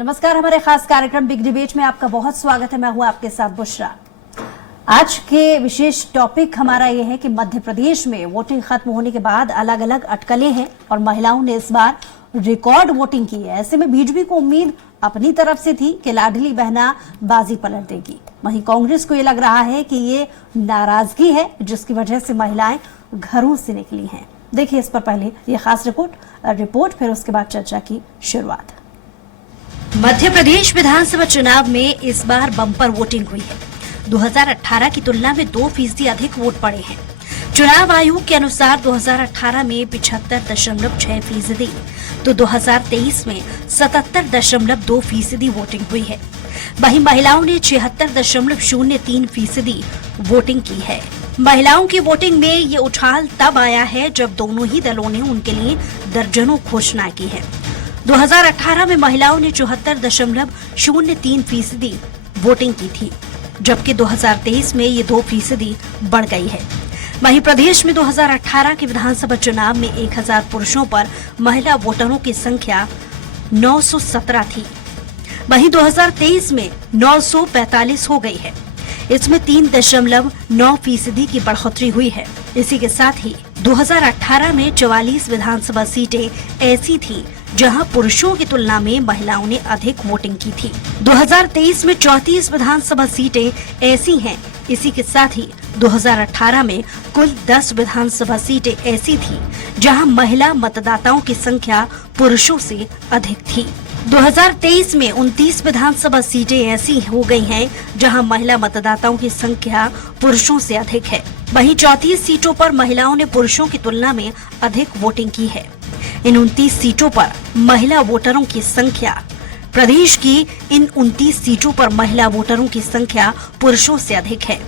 नमस्कार, हमारे खास कार्यक्रम बिग डिबेट में आपका बहुत स्वागत है। मैं हूं आपके साथ बुशरा। आज के विशेष टॉपिक हमारा यह है कि मध्य प्रदेश में वोटिंग खत्म होने के बाद अलग अलग अटकलें हैं और महिलाओं ने इस बार रिकॉर्ड वोटिंग की है। ऐसे में बीजेपी को उम्मीद अपनी तरफ से थी कि लाडली बहना बाजी पलट देगी। वहीं कांग्रेस को ये लग रहा है कि ये नाराजगी है जिसकी वजह से महिलाएं घरों से निकली हैं। देखिए इस पर पहले ये खास रिपोर्ट, फिर उसके बाद चर्चा की शुरुआत। मध्य प्रदेश विधानसभा चुनाव में इस बार बम्पर वोटिंग हुई है। 2018 की तुलना में 2% अधिक वोट पड़े हैं। चुनाव आयोग के अनुसार 2018 में 75.6%, तो 2023 में 77.2% वोटिंग हुई है। वहीं महिलाओं ने 76.03% वोटिंग की है। महिलाओं की वोटिंग में ये उछाल तब आया है जब दोनों ही दलों ने उनके लिए दर्जनों घोषणाएं की है। 2018 में महिलाओं ने 74.03% वोटिंग की थी, जबकि 2023 में ये 2% बढ़ गई है। वहीं प्रदेश में 2018 के विधानसभा चुनाव में 1000 पुरुषों पर महिला वोटरों की संख्या 917 थी। वहीं 2023 में 945 हो गई है। इसमें 3.9% की बढ़ोतरी हुई है। इसी के साथ ही 2018 में 44 विधानसभा सीटें ऐसी थी जहां पुरुषों की तुलना में महिलाओं ने अधिक वोटिंग की थी। 2023 में 34 विधानसभा सीटें ऐसी हैं। इसी के साथ ही 2018 में कुल 10 विधानसभा सीटें ऐसी थी जहां महिला मतदाताओं की संख्या पुरुषों से अधिक थी। 2023 में 29 विधानसभा सीटें ऐसी हो गई हैं जहां महिला मतदाताओं की संख्या पुरुषों से अधिक है। वहीं 34 सीटों पर महिलाओं ने पुरुषों की तुलना में अधिक वोटिंग की है। इन 29 सीटों पर महिला वोटरों की संख्या प्रदेश की इन 29 सीटों पर महिला वोटरों की संख्या पुरुषों से अधिक है।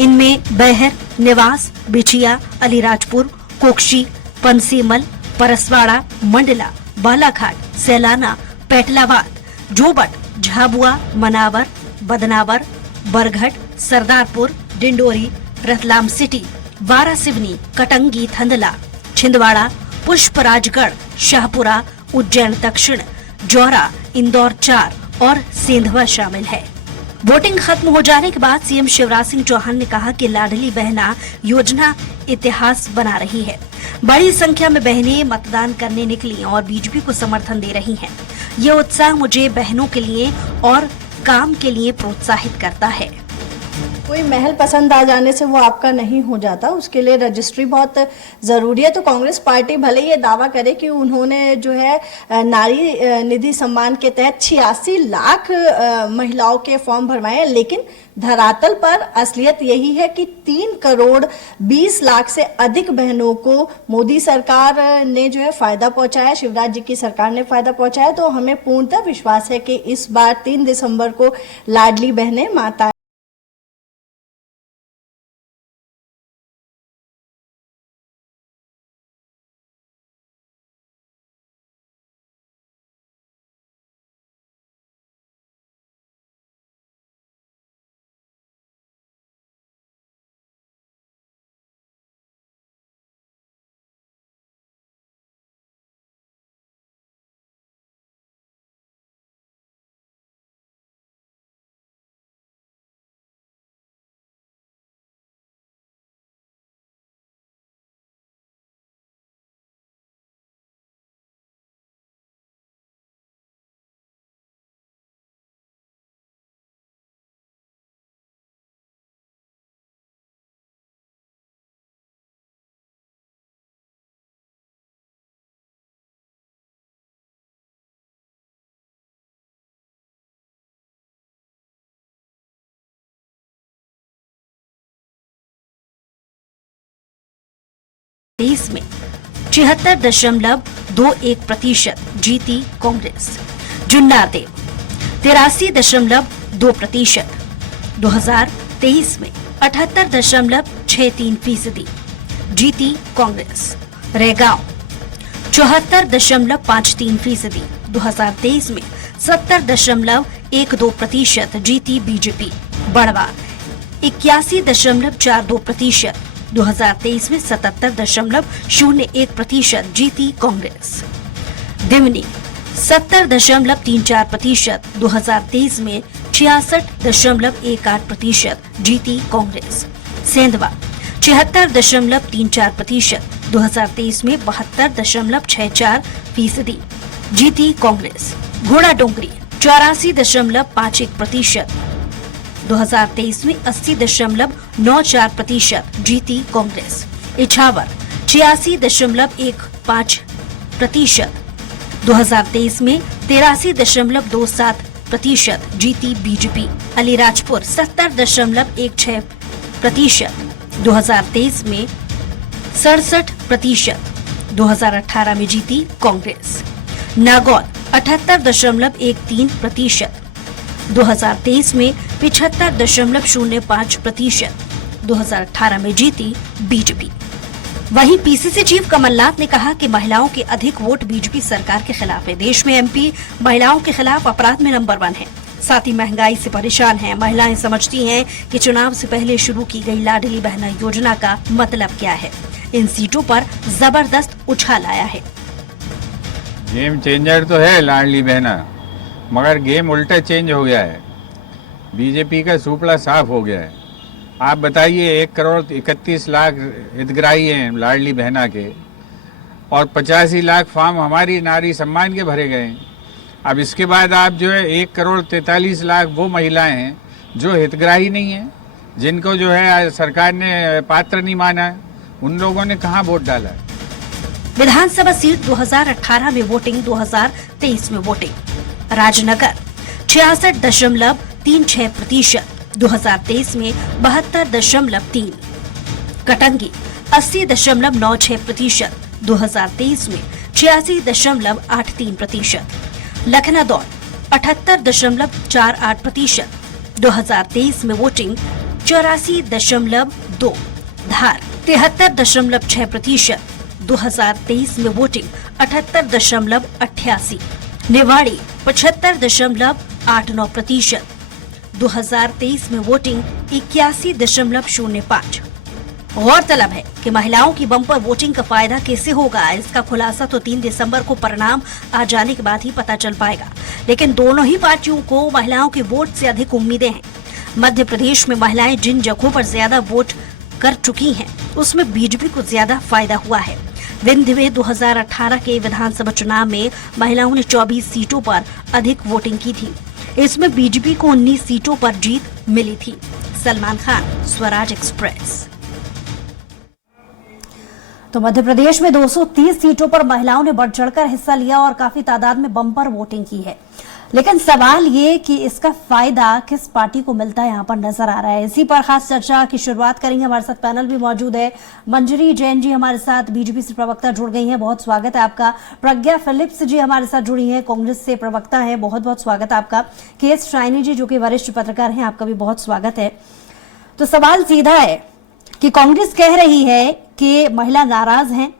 इनमें बैहर, नेवास, बिछिया, अलीराजपुर, कोकशी, पंसीमल, परसवाड़ा, मंडला, बालाघाट, सैलाना, पेटलावाद, जोबट, झाबुआ, मनावर, बदनावर, बरघट, सरदारपुर, डिंडोरी, रतलाम सिटी, वारासिवनी, कटंगी, थंदला, छिंदवाड़ा, पुष्पराजगढ़, शाहपुरा, उज्जैन दक्षिण, जौरा, इंदौर 4 और सेंधवा शामिल है। वोटिंग खत्म हो जाने के बाद सीएम शिवराज सिंह चौहान ने कहा कि लाडली बहना योजना इतिहास बना रही है। बड़ी संख्या में बहनें मतदान करने निकली और बीजेपी को समर्थन दे रही हैं। ये उत्साह मुझे बहनों के लिए और काम के लिए प्रोत्साहित करता है। कोई महल पसंद आ जाने से वो आपका नहीं हो जाता, उसके लिए रजिस्ट्री बहुत ज़रूरी है। तो कांग्रेस पार्टी भले ये दावा करे कि उन्होंने जो है नारी निधि सम्मान के तहत 86 लाख महिलाओं के फॉर्म भरवाए, लेकिन धरातल पर असलियत यही है कि 3 करोड़ 20 लाख से अधिक बहनों को मोदी सरकार ने जो है फायदा पहुंचाया, शिवराज जी की सरकार ने फायदा पहुंचाया। तो हमें पूर्णतः विश्वास है कि इस बार 3 दिसंबर को लाडली बहनें माता में 76.21% जीती कांग्रेस। जुन्नारदेव 83.2%। 2023 में 78.63% जीती कांग्रेस। रेगांव 74.53%। 2023 में 70.12% जीती बीजेपी। बड़वा 81.42%। 2023 में 77.01% जीती कांग्रेस। दिमनी 70.34%, 2023 में 66.18% जीती कांग्रेस। सेंधवा 76.34%, 2023 में 72.64% जीती कांग्रेस। घोड़ा डोंगरी 84.51%, 2023 में 80.94% जीती कांग्रेस। इछावर 86.15%, 2023 में 83.27% जीती बीजेपी। अलीराजपुर 70.16%, 2023 में 67%, 2018 में जीती कांग्रेस। नागौर 78.13%, 2023 में 75.05%, 2018 में जीती बीजेपी। वहीं पीसीसी चीफ कमलनाथ ने कहा कि महिलाओं के अधिक वोट बीजेपी सरकार के खिलाफ है। देश में एमपी महिलाओं के खिलाफ अपराध में नंबर 1 है। साथ ही महंगाई से परेशान हैं। महिलाएं समझती हैं कि चुनाव से पहले शुरू की गई लाडली बहना योजना का मतलब क्या है। इन सीटों पर जबरदस्त उछाल आया है। गेम चेंजर तो है लाडली बहना, मगर गेम उल्टा चेंज हो गया है। बीजेपी का सुपड़ा साफ हो गया है। आप बताइए, 1,31,00,000 हितग्राही हैं लाडली बहना के और 85 लाख फॉर्म हमारी नारी सम्मान के भरे गए हैं। अब इसके बाद आप जो है 1,43,00,000 वो महिलाएं हैं जो हितग्राही नहीं हैं, जिनको जो है सरकार ने पात्र नहीं माना है, उन लोगों ने कहाँ वोट डाला है। विधानसभा सीट 2018 में वोटिंग, 2023 में वोटिंग। राजनगर 66.36%, 2023 में 72.3। कटंगी 80.96%, 2023 में 86.83%। लखनदौर 78.48%, 2023 में वोटिंग 84.2। धार 73.6%, 2023 में वोटिंग 78.88। निवाड़ी 75.89%, 2023 में वोटिंग 81.05। गौरतलब है कि महिलाओं की बम्पर वोटिंग का फायदा कैसे होगा, इसका खुलासा तो 3 दिसंबर को परिणाम आ जाने के बाद ही पता चल पाएगा। लेकिन दोनों ही पार्टियों को महिलाओं के वोट से अधिक उम्मीदें हैं। मध्य प्रदेश में महिलाएं जिन जगहों पर ज्यादा वोट कर चुकी हैं, उसमें बीजेपी को ज्यादा फायदा हुआ है। विंध्य में 2018 के विधानसभा चुनाव में महिलाओं ने 24 सीटों पर अधिक वोटिंग की थी। इसमें बीजेपी को 19 सीटों पर जीत मिली थी। सलमान खान, स्वराज एक्सप्रेस। तो मध्य प्रदेश में 230 सीटों पर महिलाओं ने बढ़ चढ़कर हिस्सा लिया और काफी तादाद में बम्पर वोटिंग की है। लेकिन सवाल ये कि इसका फायदा किस पार्टी को मिलता है, यहाँ पर नजर आ रहा है। इसी पर खास चर्चा की शुरुआत करेंगे। हमारे साथ पैनल भी मौजूद है। मंजरी जैन जी हमारे साथ बीजेपी से प्रवक्ता जुड़ गई हैं, बहुत स्वागत है आपका। प्रज्ञा फिलिप्स जी हमारे साथ जुड़ी हैं, कांग्रेस से प्रवक्ता है, बहुत बहुत स्वागत है आपका। के.एस. शाइनी जी जो कि वरिष्ठ पत्रकार हैं, आपका भी बहुत स्वागत है। तो सवाल सीधा है कि कांग्रेस कह रही है कि महिला नाराज हैं,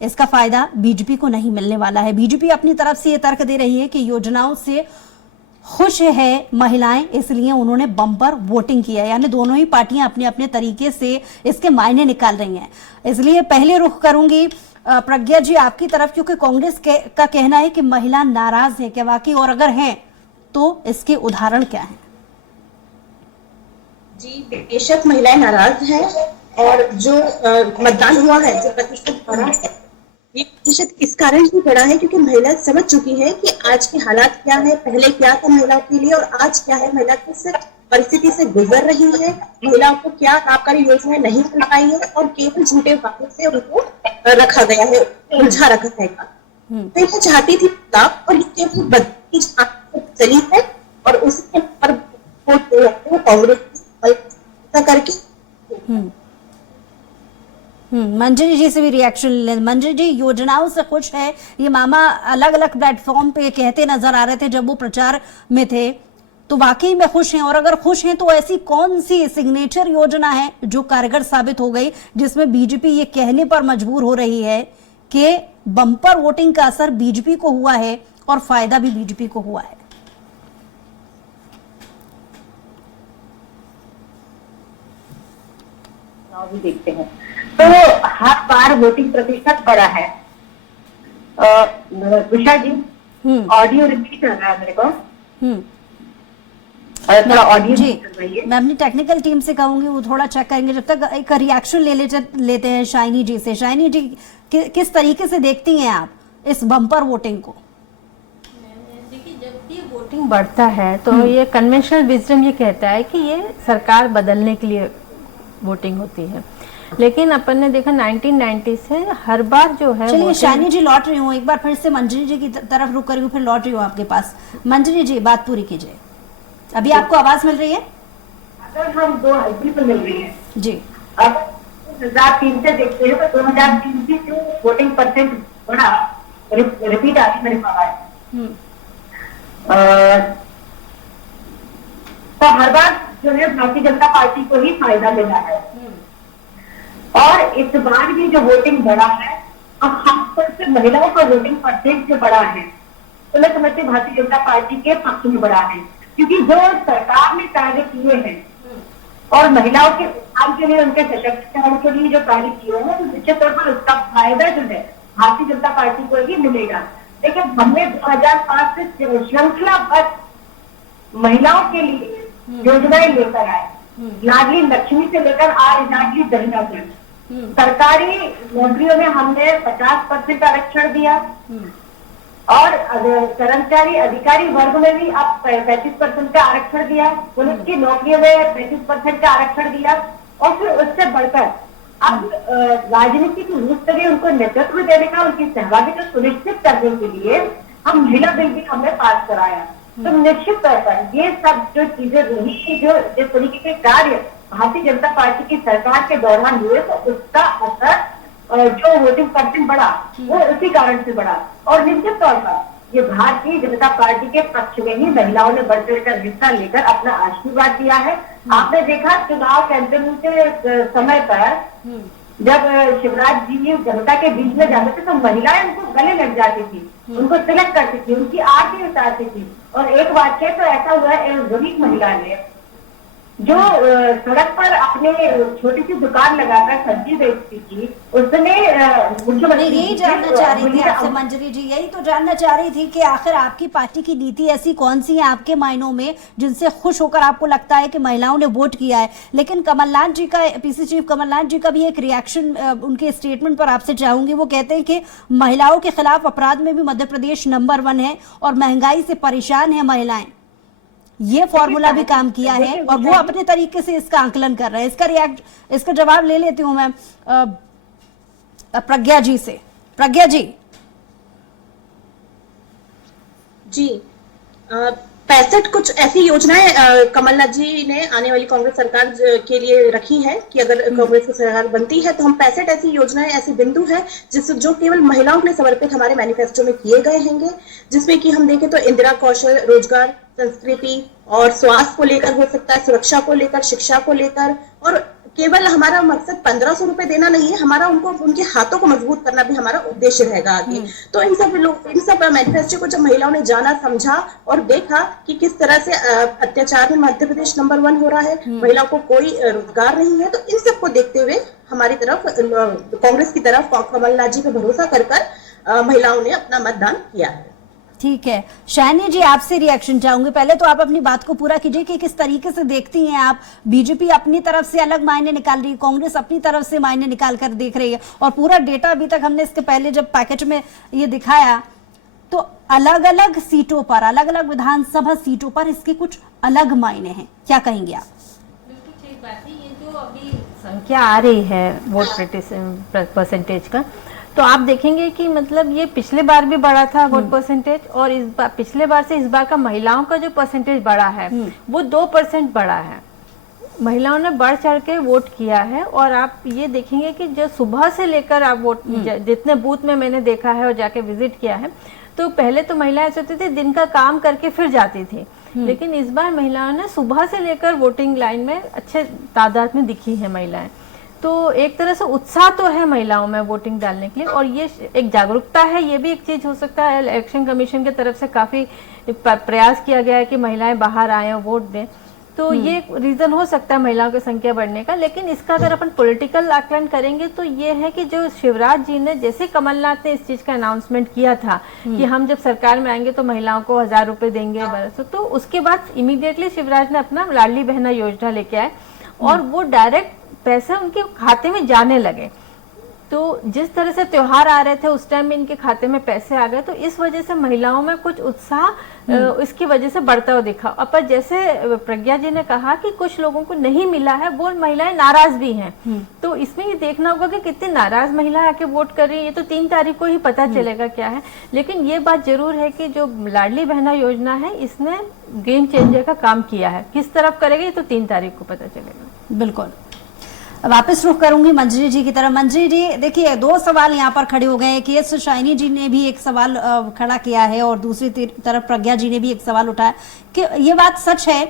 इसका फायदा बीजेपी को नहीं मिलने वाला है। बीजेपी अपनी तरफ से ये तर्क दे रही है कि योजनाओं से खुश है महिलाएं, इसलिए उन्होंने बम्पर वोटिंग किया। यानी दोनों ही पार्टियां अपने अपने तरीके से इसके मायने निकाल रही हैं। इसलिए पहले रुख करूंगी प्रज्ञा जी आपकी तरफ, क्योंकि कांग्रेस का कहना है कि महिला नाराज है। क्या वाकई, और अगर हैं तो इसके उदाहरण क्या है? जी बेशक महिलाएं नाराज हैं और जो मतदान हुआ है, जो प्रतिशत बढ़ा है, ये प्रतिशत इस कारण से बढ़ा है क्योंकि महिला समझ चुकी है कि आज के हालात क्या है, पहले क्या था महिलाओं के लिए और आज क्या है। महिला किस परिस्थिति से गुजर रही है, महिलाओं को क्या लाभकारी योजनाएं नहीं मिल पाई है और केवल झूठे वादों से उनको रखा गया है, उलझा रखा है। तो ये चाहती थी बदलाव और ये केवल बदली चली है और उसके पर कांग्रेस करके। मंजरी जी से भी रिएक्शन ले। मंजरी जी, योजनाओं से खुश है, ये मामा अलग अलग प्लेटफॉर्म पे कहते नजर आ रहे थे जब वो प्रचार में थे, तो वाकई में खुश हैं? और अगर खुश हैं तो ऐसी कौन सी सिग्नेचर योजना है जो कारगर साबित हो गई, जिसमें बीजेपी ये कहने पर मजबूर हो रही है कि बम्पर वोटिंग का असर बीजेपी को हुआ है और फायदा भी बीजेपी को हुआ है? भी देखते हैं तो हर बार वोटिंग प्रतिशत बढ़ा है। उषा जी, ऑडियो रिपीट कर रहा है मेरे को, हम्म और थोड़ा ऑडियो जी, करवाइए। मैं अपनी टेक्निकल टीम से कहूंगी वो थोड़ा चेक करेंगे। जब तक एक रिएक्शन लेते हैं शाइनी जी से। शाइनी जी, किस तरीके से देखती हैं आप इस बम्पर वोटिंग को? देखिए, जब भी वोटिंग बढ़ता है तो ये कन्वेंशनल विजडम ये कहता है कि ये सरकार बदलने के लिए वोटिंग होती है, लेकिन अपन ने देखा 1990 से हर बार जो है चलिए voting- शाइनी जी लौट रही हूँ, एक बार फिर से मंजरी जी की तरफ रुक कर रही हूँ, फिर लौट रही हूँ आपके पास। मंजरी जी, बात पूरी कीजिए। अभी आपको आवाज मिल रही है? अगर हम दो बिल्कुल मिल रही है, जी। अब 2003 से देखते हैं तो 2003 की जो वोटिंग परसेंट बढ़ा, रिपीट आ रही मेरे पास, तो हर बार जो है भारतीय जनता पार्टी को ही फायदा मिला है। और इस बार भी जो वोटिंग बढ़ा है, अब खासतौर से महिलाओं का वोटिंग परसेंट जो बढ़ा है, तो मैं समझती हूँ भारतीय जनता पार्टी के पक्ष में बढ़ा है, क्योंकि जो सरकार ने कार्य किए हैं और महिलाओं के उत्थान के लिए, उनके सशक्तिकरण के लिए जो कार्य किए हैं, तो निश्चित तौर पर उसका फायदा जो है भारतीय जनता पार्टी को ही मिलेगा। लेकिन हमने 2005 से श्रृंखलाबद्ध महिलाओं के लिए योजनाएं लेकर आए, लाडली लक्ष्मी से लेकर आज लाडली दहिना तक। सरकारी नौकरियों में हमने 50% आरक्षण दिया, और कर्मचारी अधिकारी वर्ग में भी अब 35% का आरक्षण दिया, पुलिस की नौकरियों में 35% का आरक्षण दिया, और फिर उससे बढ़कर अब राजनीति की रूप से भी उनको नेतृत्व देने का, उनकी सहभागिता सुनिश्चित करने के लिए हम महिला बिल भी हमने पास कराया। तो निश्चित तौर पर ये सब जो चीजें रही, जो जिस तरीके के कार्य भारतीय जनता पार्टी की सरकार के दौरान हुए, तो उसका असर जो वोटिंग परसेंट बढ़ा वो उसी कारण से बढ़ा। और निश्चित तौर पर ये भारतीय जनता पार्टी के पक्ष में ही महिलाओं ने बढ़ चढ़कर हिस्सा लेकर अपना आशीर्वाद दिया है। आपने देखा चुनाव कैंपेन के समय पर जब शिवराज जी जनता के बीच में जाते थे तो महिलाएं उनको गले लग जाती थी, उनको तिलक करती थी, उनकी आरती उतारती थी। और एक वाक्य तो ऐसा हुआ है, एक गरीब महिला ने जो सड़क पर अपने छोटी सी दुकान लगाकर सब्जी बेचती थी, उसने मैं यही जानना चाह रही थी आपसे मंजरी जी, यही तो जानना चाह रही थी कि आखिर आपकी पार्टी की नीति ऐसी कौन सी है आपके मायनों में जिनसे खुश होकर आपको लगता है कि महिलाओं ने वोट किया है। लेकिन कमलनाथ जी का, पीसी चीफ कमलनाथ जी का भी एक रिएक्शन उनके स्टेटमेंट पर आपसे चाहूंगी। वो कहते हैं कि महिलाओं के खिलाफ अपराध में भी मध्य प्रदेश नंबर 1 है और महंगाई से परेशान है महिलाएं। ये फॉर्मूला भी काम किया है और वो अपने तरीके से इसका आंकलन कर रहे हैं। इसका जवाब ले लेती हूं मैं प्रज्ञा जी से। प्रज्ञा जी। जी, 65 कुछ ऐसी योजनाएं कमलनाथ जी ने आने वाली कांग्रेस सरकार के लिए रखी है कि अगर कांग्रेस की सरकार बनती है तो हम 65 ऐसी योजनाएं, ऐसे बिंदु हैं जो केवल महिलाओं के लिए समर्पित हमारे मैनिफेस्टो में किए गए हैंगे, जिसमें कि हम देखें तो इंदिरा कौशल रोजगार, संस्कृति और स्वास्थ्य को लेकर हो सकता है, सुरक्षा को लेकर, शिक्षा को लेकर। और केवल हमारा मकसद 1500 रुपए देना नहीं है, हमारा उनको उनके हाथों को मजबूत करना भी हमारा उद्देश्य रहेगा आगे। तो इन सब मैनिफेस्टो को जब महिलाओं ने जाना, समझा और देखा कि किस तरह से अत्याचार में मध्य प्रदेश नंबर 1 हो रहा है, महिलाओं को कोई रोजगार नहीं है, तो इन सबको देखते हुए हमारी तरफ कांग्रेस की तरफ कमलनाथ जी पे भरोसा कर महिलाओं ने अपना मतदान किया है। ठीक है, शाइनी जी आपसे रिएक्शन चाहूंगी। पहले तो आप अपनी बात को पूरा कीजिए कि किस तरीके से देखती हैं आप, बीजेपी अपनी तरफ से अलग मायने निकाल रही है, कांग्रेस अपनी तरफ से मायने निकाल कर देख रही है, और पूरा डेटा अभी तक हमने इसके पहले जब पैकेज में ये दिखाया तो अलग अलग सीटों पर, अलग अलग विधानसभा सीटों पर इसके कुछ अलग मायने हैं। क्या कहेंगे आप? बिल्कुल ठीक बात है। ये जो अभी संख्या आ रही है वोट परसेंटेज का, तो आप देखेंगे कि मतलब ये पिछले बार भी बढ़ा था वोट परसेंटेज, और इस बार, पिछले बार से इस बार का महिलाओं का जो परसेंटेज बढ़ा है वो 2% बढ़ा है। महिलाओं ने बढ़ चढ़ के वोट किया है। और आप ये देखेंगे कि जो सुबह से लेकर आप वोट, जितने बूथ में मैंने देखा है और जाके विजिट किया है, तो पहले तो महिलाएं सोचती थी दिन का काम करके फिर जाती थी, लेकिन इस बार महिलाओं ने सुबह से लेकर वोटिंग लाइन में अच्छे तादाद में दिखी है महिलाएं। तो एक तरह से उत्साह तो है महिलाओं में वोटिंग डालने के लिए, और ये एक जागरूकता है। ये भी एक चीज हो सकता है, इलेक्शन कमीशन की तरफ से काफी प्रयास किया गया है कि महिलाएं बाहर आए और वोट दें। तो ये रीजन हो सकता है महिलाओं की संख्या बढ़ने का। लेकिन इसका अगर अपन पॉलिटिकल आकलन करेंगे तो ये है कि जो शिवराज जी ने, जैसे कमलनाथ ने इस चीज का अनाउंसमेंट किया था कि हम जब सरकार में आएंगे तो महिलाओं को 1000 रुपए देंगे 1200, तो उसके बाद इमीडिएटली शिवराज ने अपना लाडली बहना योजना लेके आए और वो डायरेक्ट पैसे उनके खाते में जाने लगे। तो जिस तरह से त्योहार आ रहे थे उस टाइम में इनके खाते में पैसे आ गए, तो इस वजह से महिलाओं में कुछ उत्साह इसकी वजह से बढ़ता हुआ दिखा। अब जैसे प्रज्ञा जी ने कहा कि कुछ लोगों को नहीं मिला है, वो महिलाएं नाराज भी हैं, तो इसमें ये देखना होगा कि कितनी नाराज महिलाएं आके वोट कर रही है। ये तो 3 तारीख को ही पता चलेगा क्या है। लेकिन ये बात जरूर है कि जो लाडली बहना योजना है इसने गेम चेंजर का काम किया है। किस तरफ करेगा ये तो 3 तारीख को पता चलेगा। बिल्कुल। वापस रुख करूंगी मंजरी जी की तरफ। मंजरी जी, देखिए 2 सवाल यहाँ पर खड़े हो गए हैं कि एस शाइनी जी ने भी एक सवाल खड़ा किया है और दूसरी तरफ प्रज्ञा जी ने भी एक सवाल उठाया कि ये बात सच है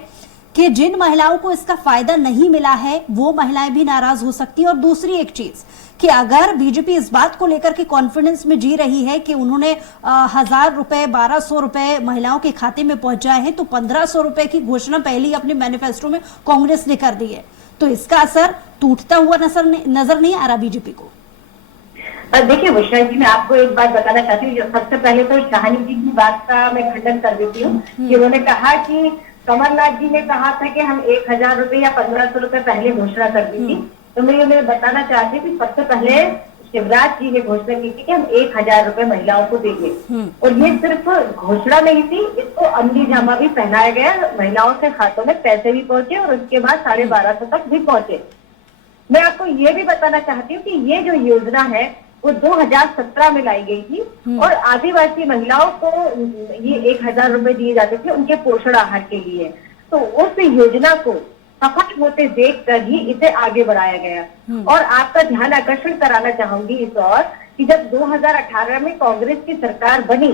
कि जिन महिलाओं को इसका फायदा नहीं मिला है वो महिलाएं भी नाराज हो सकती है। और दूसरी एक चीज कि अगर बीजेपी इस बात को लेकर के कॉन्फिडेंस में जी रही है कि उन्होंने 1000 रुपए 1200 रुपए महिलाओं के खाते में पहुंचाए हैं, तो 1500 रुपए की घोषणा पहले ही अपने मैनिफेस्टो में कांग्रेस ने कर दी है, तो इसका असर टूटता हुआ नजर नहीं आ रहा बीजेपी को। देखिए विष्णा जी, मैं आपको एक बात बताना चाहती हूँ। सबसे पहले तो शाहनी जी की बात का मैं खंडन कर देती हूँ कि उन्होंने कहा कि कमलनाथ जी ने कहा था कि हम 1000 रुपए या 1500 रुपए पहले घोषणा कर दी थी। तो मैं उन्हें बताना चाहती हूँ कि सबसे पहले शिवराज जी ने घोषणा की थी कि हम 1000 रुपए महिलाओं को देंगे, और ये सिर्फ घोषणा नहीं थी, इसको अमली जामा भी पहनाया गया, महिलाओं के खातों में पैसे भी पहुंचे और उसके बाद 1250 तक भी पहुंचे। मैं आपको ये भी बताना चाहती हूँ कि ये जो योजना है वो 2017 में लाई गई थी और आदिवासी महिलाओं को ये 1000 रुपए दिए जाते थे उनके पोषण आहार के लिए। तो उस योजना को सफल होते देखकर ही इसे आगे बढ़ाया गया। और आपका ध्यान आकर्षण कराना चाहूंगी इस ओर कि जब 2018 में कांग्रेस की सरकार बनी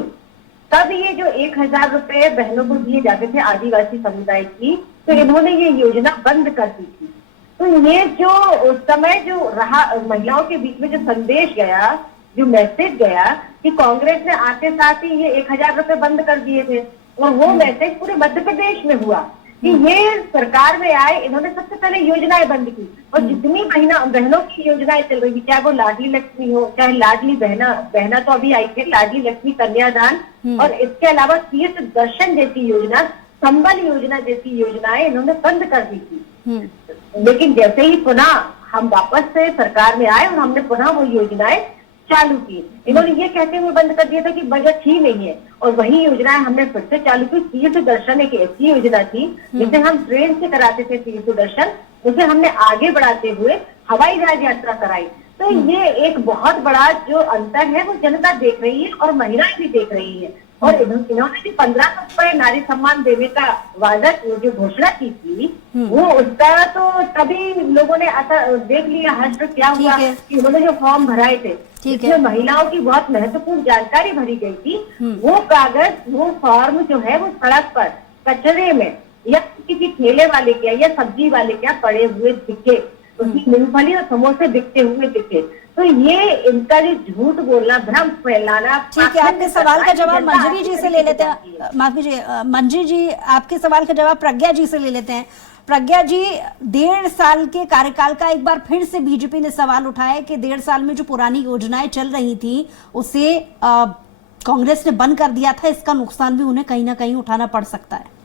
तब ये जो 1000 रुपए बहनों को दिए जाते थे आदिवासी समुदाय की, तो इन्होंने ये योजना बंद कर दी थी। तो ये जो उस समय जो रहा महिलाओं के बीच में जो संदेश गया, जो मैसेज गया कि कांग्रेस ने आते साथ ही ये 1000 रुपए बंद कर दिए थे, और वो मैसेज पूरे मध्य प्रदेश में हुआ कि ये सरकार में आए, इन्होंने सबसे पहले योजनाएं बंद की। और जितनी बहनों की योजनाएं चल रही थी, चाहे वो लाडली लक्ष्मी हो, चाहे लाडली बहना तो अभी आई थी, लाडली लक्ष्मी कन्यादान, और इसके अलावा तीर्थ दर्शन जैसी योजना, संबल योजना जैसी योजनाएं इन्होंने बंद कर दी थी। लेकिन जैसे ही पुनः हम वापस से सरकार में आए और हमने पुनः वो योजनाएं चालू की, इन्होंने ये कहते हुए बंद कर दिया था कि बजट ही नहीं है, और वही योजनाएं हमने फिर से चालू की। तीर्थ दर्शन एक ऐसी योजना थी जिसे हम ट्रेन से कराते थे तीर्थ दर्शन, उसे हमने आगे बढ़ाते हुए हवाई जहाज यात्रा कराई। तो ये एक बहुत बड़ा जो अंतर है वो जनता देख रही है और महिलाएं भी देख रही है। और इन्होंने जो 1500 रुपए नारी सम्मान देने का वादा जो घोषणा की थी, वो उसका तो तभी लोगों ने ऐसा देख लिया, हर्ष क्या हुआ कि उन्होंने जो फॉर्म भराए थे जिसमें महिलाओं की बहुत महत्वपूर्ण जानकारी भरी गई थी, वो कागज, वो फॉर्म जो है वो सड़क पर कचरे में या किसी ठेले वाले के या सब्जी वाले के पड़े हुए दिखे, उसकी मूंगफली और समोसे बिकते हुए दिखे। तो ये इनका जो झूठ बोलना, भ्रम फैलाना। ठीक है, आपके सवाल का जवाब मंजरी जी से ले लेते हैं। माफ कीजिए मंजरी जी, आपके सवाल का जवाब प्रज्ञा जी से ले लेते हैं। प्रज्ञा जी, 1.5 साल के कार्यकाल का एक बार फिर से बीजेपी ने सवाल उठाया कि 1.5 साल में जो पुरानी योजनाएं चल रही थी उसे कांग्रेस ने बंद कर दिया था, इसका नुकसान भी उन्हें कहीं ना कहीं उठाना पड़ सकता है।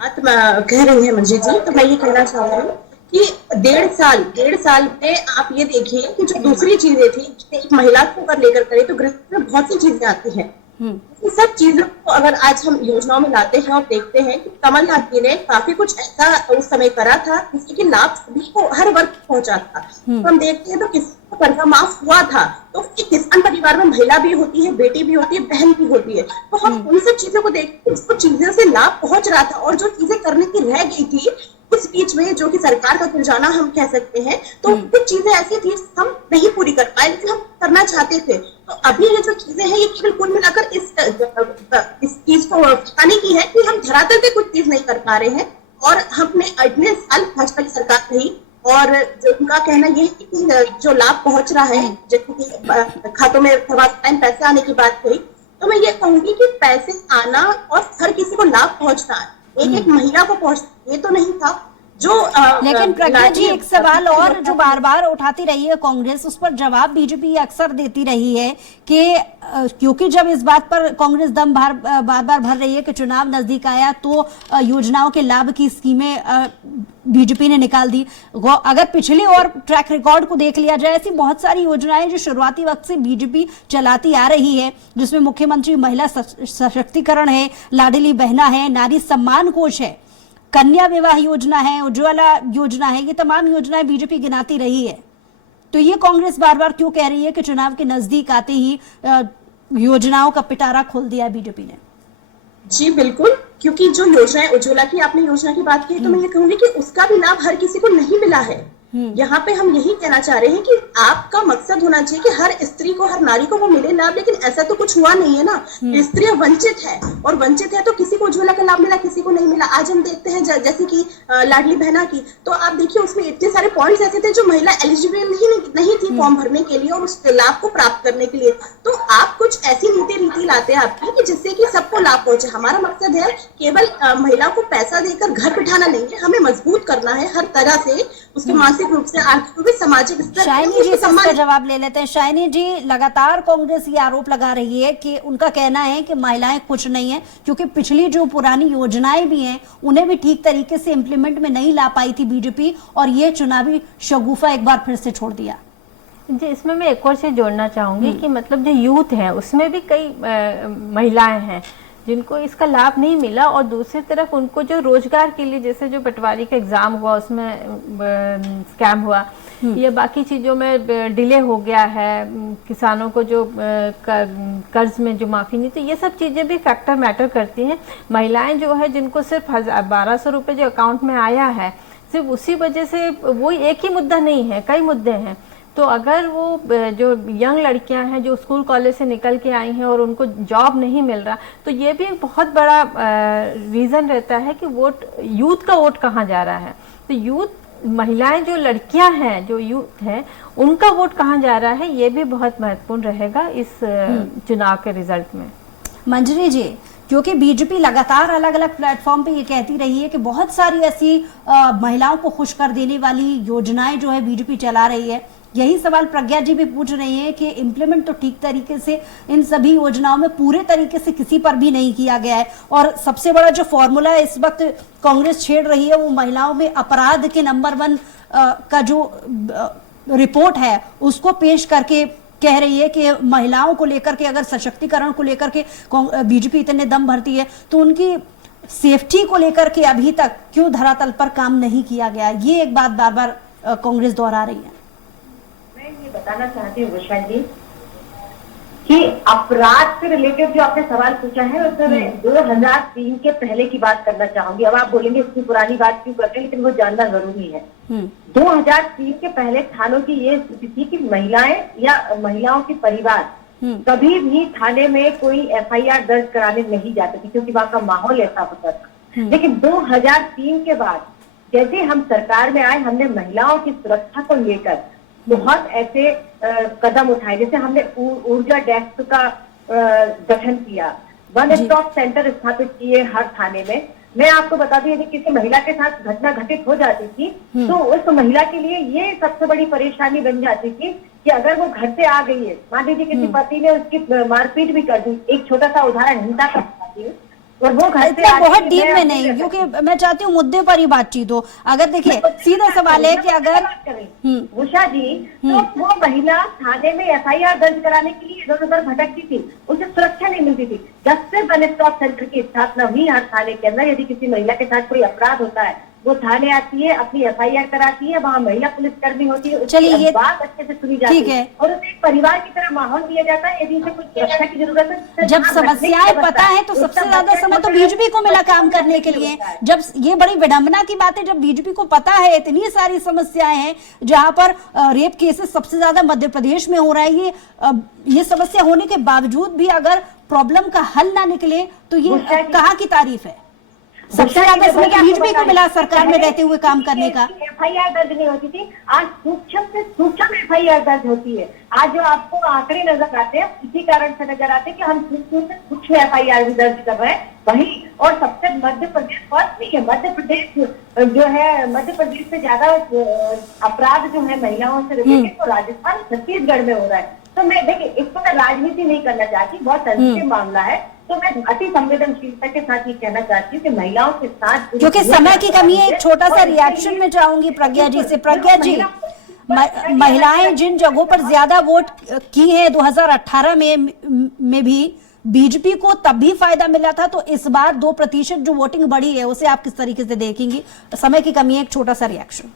कह रही है मंजीत जी, तो मैं ये कहना चाहूंगी कि 1.5 साल में आप ये देखिए कि जो दूसरी चीजें थी, एक महिला को अगर लेकर करें तो गृह में बहुत सी चीजें आती हैं। इन सब चीजों को अगर आज हम योजनाओं में लाते हैं और देखते हैं कि कमलनाथ जी ने काफी कुछ ऐसा उस समय करा था जिसके लाभ सभी को, हर वर्ग को पहुंचा था। तो हम देखते हैं तो किसान को कर्जा माफ हुआ था, तो किसान परिवार में महिला भी होती है, बेटी भी होती है, बहन भी होती है। तो हम उन सब चीजों को देखते हैं, उसको चीजों से लाभ पहुंच रहा था, और जो चीजें करने की रह गई थी उस बीच में, जो कि सरकार का खजाना हम कह सकते हैं, तो कुछ चीजें ऐसी थी हम नहीं पूरी कर पाए लेकिन हम करना चाहते थे। तो अभी ये जो चीजें हैं ये केवल कुल मिलाकर इस चीज को बताने की है कि हम धरातल पे कुछ चीज नहीं कर पा रहे हैं, और हमने इतने साल भाजपा की सरकार रही, और जो उनका कहना ये है कि जो लाभ पहुंच रहा है, जैसे कि खातों में टाइम पैसे आने की बात कही, तो मैं ये कहूंगी कि पैसे आना और हर किसी को लाभ पहुंचना, एक महिला को पहुंचना, ये तो नहीं था जो लेकिन प्रज्ञा जी, एक सवाल और जो बार बार उठाती रही है कांग्रेस, उस पर जवाब बीजेपी अक्सर देती रही है कि क्योंकि जब इस बात पर कांग्रेस दम बार बार भर रही है कि चुनाव नजदीक आया तो योजनाओं के लाभ की स्कीमें बीजेपी ने निकाल दी। अगर पिछले और ट्रैक रिकॉर्ड को देख लिया जाए, ऐसी बहुत सारी योजनाएं जो शुरुआती वक्त से बीजेपी चलाती आ रही है, जिसमें मुख्यमंत्री महिला सशक्तिकरण है, लाडली बहना है, नारी सम्मान कोष है, कन्या विवाह योजना है, उज्ज्वला योजना है, ये तमाम योजनाएं बीजेपी गिनाती रही है। तो ये कांग्रेस बार बार क्यों कह रही है कि चुनाव के नजदीक आते ही योजनाओं का पिटारा खोल दिया बीजेपी ने? जी बिल्कुल, क्योंकि जो योजना है उज्ज्वला की, आपने योजना की बात की, तो मैं ये कहूंगी कि उसका भी लाभ हर किसी को नहीं मिला है। यहाँ पे हम यही कहना चाह रहे हैं कि आपका मकसद होना चाहिए कि हर स्त्री को, हर नारी को वो मिले लाभ, लेकिन ऐसा तो कुछ हुआ नहीं है ना। स्त्री वंचित है, और वंचित है तो किसी को उज्ज्वला का लाभ मिला, किसी को नहीं मिला। आज हम देखते हैं जैसे कि लाडली बहना की, तो आप देखिए उसमें इतने सारे पॉइंट्स ऐसे थे जो महिला एलिजिबल नहीं थी फॉर्म भरने के लिए और उस लाभ को प्राप्त करने के लिए। तो आप कुछ ऐसी नीति लाते हैं आपकी कि जिससे कि सबको लाभ पहुंचे। हमारा मकसद है केवल महिलाओं को पैसा देकर घर बिठाना नहीं है, हमें मजबूत करना है हर तरह से, उसके मानसिक रूप से, आर्थिक रूप से, सामाजिक स्तर। शाइनी जी इसका जवाब ले लेते हैं। शाइनी जी, लगातार कांग्रेस ये आरोप लगा रही है कि उनका कहना है कि महिलाएं कुछ नहीं है, क्योंकि पिछली जो पुरानी योजनाएं भी हैं उन्हें भी ठीक तरीके से इम्प्लीमेंट में नहीं ला पाई थी बीजेपी, और ये चुनावी शगुफा एक बार फिर से छोड़ दिया। जी, इसमें मैं एक और चीज जोड़ना चाहूंगी कि मतलब जो यूथ है उसमें भी कई महिलाएं हैं जिनको इसका लाभ नहीं मिला, और दूसरी तरफ उनको जो रोजगार के लिए, जैसे जो पटवारी का एग्जाम हुआ उसमें स्कैम हुआ, ये बाकी चीजों में डिले हो गया है, किसानों को जो कर्ज में जो माफी नहीं, तो ये सब चीजें भी फैक्टर मैटर करती हैं। महिलाएं जो है जिनको सिर्फ 1200 रुपये जो अकाउंट में आया है, सिर्फ उसी वजह से, वो एक ही मुद्दा नहीं है, कई मुद्दे हैं। तो अगर वो जो यंग लड़कियां हैं जो स्कूल कॉलेज से निकल के आई हैं और उनको जॉब नहीं मिल रहा, तो ये भी एक बहुत बड़ा रीज़न रहता है कि वोट, यूथ का वोट कहाँ जा रहा है। तो यूथ, महिलाएं जो लड़कियां हैं, जो यूथ है, उनका वोट कहाँ जा रहा है, ये भी बहुत महत्वपूर्ण रहेगा इस चुनाव के रिजल्ट में। मंजरी जी, क्योंकि बीजेपी लगातार अलग अलग प्लेटफॉर्म पे ये कहती रही है कि बहुत सारी ऐसी महिलाओं को खुश कर देने वाली योजनाएं जो है बीजेपी चला रही है, यही सवाल प्रज्ञा जी भी पूछ रही हैं कि इम्प्लीमेंट तो ठीक तरीके से इन सभी योजनाओं में पूरे तरीके से किसी पर भी नहीं किया गया है, और सबसे बड़ा जो फॉर्मूला इस वक्त कांग्रेस छेड़ रही है वो महिलाओं में अपराध के नंबर 1 का जो रिपोर्ट है उसको पेश करके कह रही है कि महिलाओं को लेकर के, अगर सशक्तिकरण को लेकर के बीजेपी इतने दम भरती है, तो उनकी सेफ्टी को लेकर के अभी तक क्यों धरातल पर काम नहीं किया गया। ये एक बात बार बार कांग्रेस दोहरा रही है। बताना चाहती हूँ उषा जी कि अपराध से रिलेटेड जो आपने सवाल पूछा है उसमें मैं 2003 के पहले की बात करना चाहूंगी। अब आप बोलेंगे इतनी पुरानी बात क्यों करते हैं, लेकिन वो जानना जरूरी है। 2003 के पहले थानों की ये स्थिति थी कि महिलाएं या महिलाओं के परिवार कभी भी थाने में कोई FIR दर्ज कराने नहीं जाते थे, क्योंकि वहां का माहौल ऐसा होता था। लेकिन 2003 के बाद जैसे हम सरकार में आए, हमने महिलाओं की सुरक्षा को लेकर बहुत ऐसे कदम उठाए। जैसे हमने ऊर्जा डेस्क का गठन किया, वन स्टॉप सेंटर स्थापित किए हर थाने में। मैं आपको बता दूं, यदि किसी महिला के साथ घटना घटित हो जाती थी तो उस महिला के लिए ये सबसे बड़ी परेशानी बन जाती थी कि अगर वो घर से आ गई है, मान लीजिए किसी पति ने उसकी मारपीट भी कर दी, एक छोटा सा उदाहरण हिंसा का बताती हूँ, और वो घर से बहुत डीप में नहीं, क्योंकि मैं चाहती हूँ मुद्दे पर ही बातचीत हो। अगर देखिए सीधा सवाल है कि अगर उषा जी, तो वो महिला थाने में FIR दर्ज कराने के लिए इधर उधर भटकती थी, उसे सुरक्षा नहीं मिलती थी। जब से वन स्टॉप सेंटर की स्थापना हुई हर थाने के अंदर, यदि किसी महिला के साथ कोई अपराध होता है, वो थाने आती है, अपनी FIR कराती है, वहाँ महिला पुलिसकर्मी होती है, चलिए ये बात अच्छे से सुनी जाती है और उसे एक परिवार की तरह माहौल दिया जाता है। यदि उसे कुछ सुरक्षा की जरूरत है, जब समस्याएं पता है तो सबसे ज्यादा समय तो बीजेपी को मिला काम करने के लिए। जब ये बड़ी विडंबना की बात है, जब बीजेपी को पता है इतनी सारी समस्याएं हैं, जहां पर रेप केसेस सबसे ज्यादा मध्य प्रदेश में हो रहा है, ये समस्या होने के बावजूद भी अगर प्रॉब्लम का हल ना निकले तो ये कहाँ की तारीफ है। सबसे ज्यादा समय तो बीजेपी को मिला सरकार में रहते हुए काम करने का। FIR दर्ज नहीं होती थी, आज सूक्ष्म से सूक्ष्म FIR दर्ज होती है। आज जो आपको आंकड़े नजर आते हैं इसी कारण से नजर आते हैं कि हम सूक्ष्म से सूक्ष्म FIR भी दर्ज कर रहे हैं। वही और सबसे मध्य प्रदेश फर्स्ट नहीं है, मध्य प्रदेश जो है, मध्य प्रदेश से ज्यादा अपराध जो है महिलाओं से रिलेटेड तो राजस्थान छत्तीसगढ़ में हो रहा है। तो मैं देखिए इसको मैं राजनीति नहीं करना चाहती, बहुत सेंसिटिव मामला है, तो मैं अति संवेदनशीलता के साथ ये कहना चाहती हूँ कि महिलाओं के साथ, क्योंकि समय की कमी है, एक छोटा सा रिएक्शन में चाहूंगी प्रज्ञा जी से। प्रज्ञा जी, महिलाएं जिन जगहों पर ज्यादा वोट की हैं 2018 में भी बीजेपी को तब भी फायदा मिला था, तो इस बार 2% जो वोटिंग बढ़ी है उसे आप किस तरीके से देखेंगी? समय की कमी है, एक छोटा सा रिएक्शन।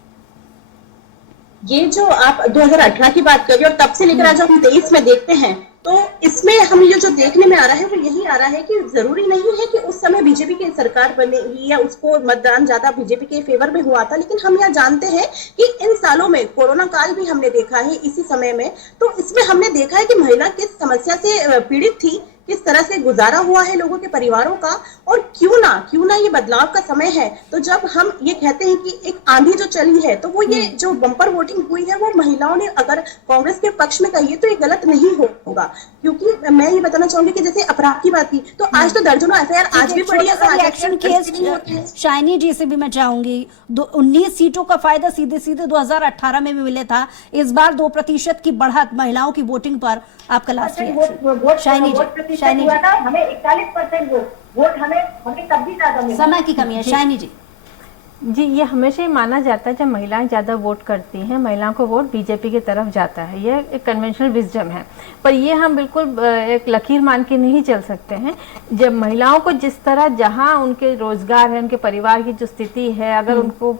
ये जो आप 2018 की बात कर रहे हो और तब से लेकर आज हम 23 में देखते हैं, तो इसमें हम ये जो देखने में आ रहा है वो यही आ रहा है कि जरूरी नहीं है कि उस समय बीजेपी की सरकार बनेगी या उसको मतदान ज्यादा बीजेपी के फेवर में हुआ था, लेकिन हम यह जानते हैं कि इन सालों में कोरोना काल भी हमने देखा है इसी समय में, तो इसमें हमने देखा है कि महिला किस समस्या से पीड़ित थी, किस तरह से गुजारा हुआ है लोगों के परिवारों का, और क्यों ना ये बदलाव का समय है। तो जब हम ये कहते हैं कि एक आंधी जो चली है, तो वो ये जो बम्पर वोटिंग हुई है वो महिलाओं ने अगर कांग्रेस के पक्ष में कही है तो ये गलत नहीं होगा, क्योंकि मैं ये बताना चाहूंगी कि जैसे अपराध की बात की तो आज तो दर्जनों FIR आज भी पड़ी है। शाइनी जी से भी मैं चाहूंगी, 19 सीटों का फायदा सीधे 2018 में भी मिले था, इस बार 2% की बढ़त महिलाओं की वोटिंग पर आपका लास्ट रिएक्शन? शाइनी जी, हमें 41% वोट हमें तब भी ज्यादा मिला। समय की कमी है, शाइनी जी। जी, ये हमेशा ही माना जाता है जब महिलाएं ज़्यादा वोट करती हैं महिलाओं को वोट बीजेपी की तरफ जाता है, ये एक कन्वेंशनल विजडम है, पर ये हम बिल्कुल एक लकीर मान के नहीं चल सकते हैं। जब महिलाओं को जिस तरह जहां उनके रोजगार है, उनके परिवार की जो स्थिति है, अगर उनको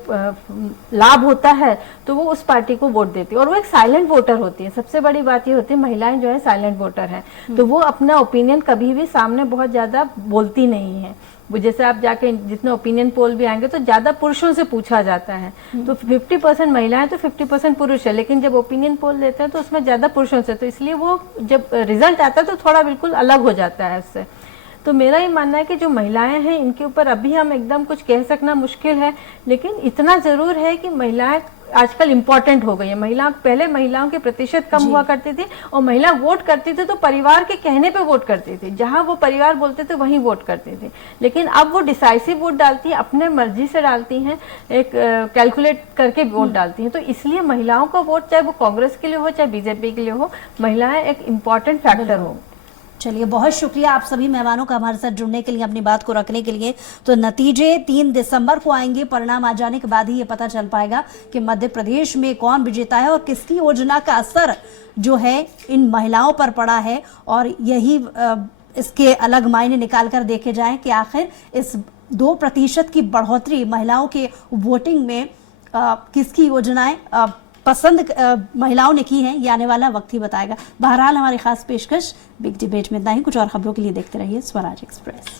लाभ होता है तो वो उस पार्टी को वोट देती है, और वो एक साइलेंट वोटर होती है। सबसे बड़ी बात ये होती है महिलाएं जो है साइलेंट वोटर हैं, तो वो अपना ओपिनियन कभी भी सामने बहुत ज़्यादा बोलती नहीं है। वो जैसे आप जाके जितने ओपिनियन पोल भी आएंगे तो ज्यादा पुरुषों से पूछा जाता है, तो 50% महिलाएं तो 50% पुरुष है, लेकिन जब ओपिनियन पोल लेते हैं तो उसमें ज्यादा पुरुषों से, तो इसलिए वो जब रिजल्ट आता है तो थोड़ा बिल्कुल अलग हो जाता है उससे। तो मेरा ये मानना है कि जो महिलाएं हैं इनके ऊपर अभी हम एकदम कुछ कह सकना मुश्किल है, लेकिन इतना जरूर है कि महिलाएं आजकल इम्पोर्टेंट हो गई है। पहले महिलाओं के प्रतिशत कम हुआ करते थे और महिला वोट करती थी तो परिवार के कहने पे वोट करती थी, जहां वो परिवार बोलते थे वहीं वोट करती थी, लेकिन अब वो डिसाइसिव वोट डालती है, अपने मर्जी से डालती हैं, एक कैलकुलेट करके वोट डालती हैं। तो इसलिए महिलाओं का वोट चाहे वो कांग्रेस के लिए हो चाहे बीजेपी के लिए हो, महिलाएं एक इम्पॉर्टेंट फैक्टर हो। चलिए, बहुत शुक्रिया आप सभी मेहमानों का हमारे साथ जुड़ने के लिए, अपनी बात को रखने के लिए। तो नतीजे 3 दिसंबर को आएंगे, परिणाम आ जाने के बाद ही ये पता चल पाएगा कि मध्य प्रदेश में कौन विजेता है और किसकी योजना का असर जो है इन महिलाओं पर पड़ा है, और यही इसके अलग मायने निकाल कर देखे जाएं कि आखिर इस 2% की बढ़ोतरी महिलाओं के वोटिंग में किसकी योजनाएं पसंद महिलाओं ने की हैं, ये आने वाला वक्त ही बताएगा। बहरहाल हमारी खास पेशकश बिग डिबेट में इतना ही। कुछ और खबरों के लिए देखते रहिए स्वराज एक्सप्रेस।